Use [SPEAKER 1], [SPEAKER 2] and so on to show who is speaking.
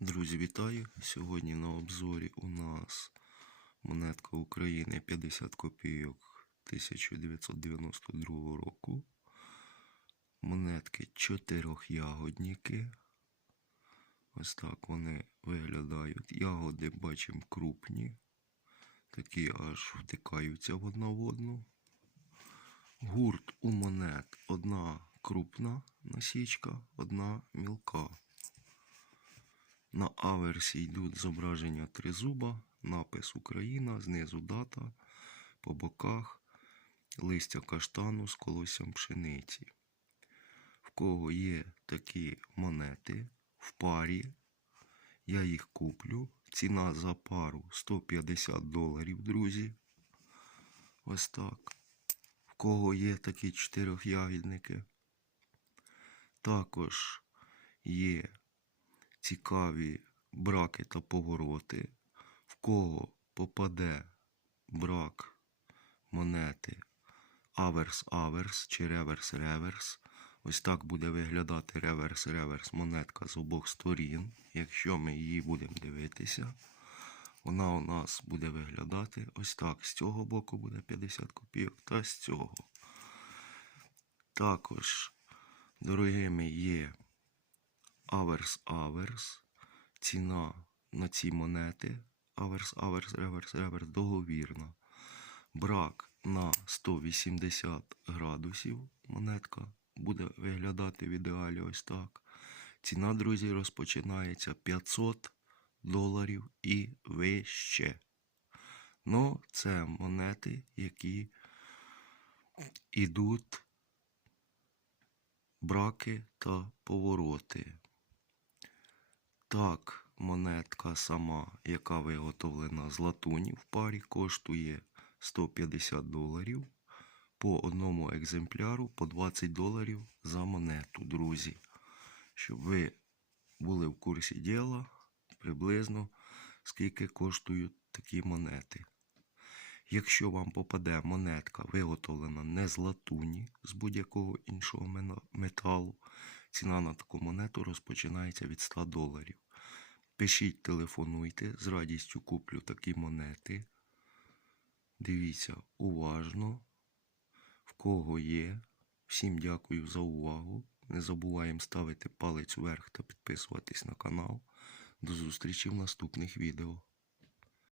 [SPEAKER 1] Друзі, вітаю! Сьогодні на обзорі у нас монетка України 50 копійок 1992 року. Монетки чотирьохягодники. Ось так вони виглядають. Ягоди бачимо крупні, такі аж втикаються в одна в одну. Гурт у монет одна крупна насічка, одна мілка. На аверсі йдуть зображення тризуба, напис Україна, знизу дата, по боках листя каштану з колоссям пшениці. В кого є такі монети в парі, я їх куплю. Ціна за пару 150 доларів, друзі. Ось так. В кого є такі чотирьохягідники. Також є цікаві браки та повороти, в кого попаде брак монети аверс-аверс чи реверс-реверс. Ось так буде виглядати реверс-реверс монетка з обох сторін. Якщо ми її будемо дивитися, вона у нас буде виглядати ось так. З цього боку буде 50 копійок та з цього. Також дорогими є аверс аверс. Ціна на ці монети аверс аверс реверс реверс договірна. Брак на 180 градусів монетка буде виглядати в ідеалі ось так. Ціна, друзі, розпочинається 500 доларів і вище. Ну, це монети, які ідуть браки та повороти. Так, монетка сама, яка виготовлена з латуні в парі, коштує 150 доларів. По одному екземпляру по 20 доларів за монету, друзі. Щоб ви були в курсі діла приблизно скільки коштують такі монети. Якщо вам попаде монетка, виготовлена не з латуні, з будь-якого іншого металу, ціна на таку монету розпочинається від 100 доларів. Пишіть, телефонуйте, з радістю куплю такі монети. Дивіться уважно, в кого є. Всім дякую за увагу. Не забуваємо ставити палець вверх та підписуватись на канал. До зустрічі в наступних відео.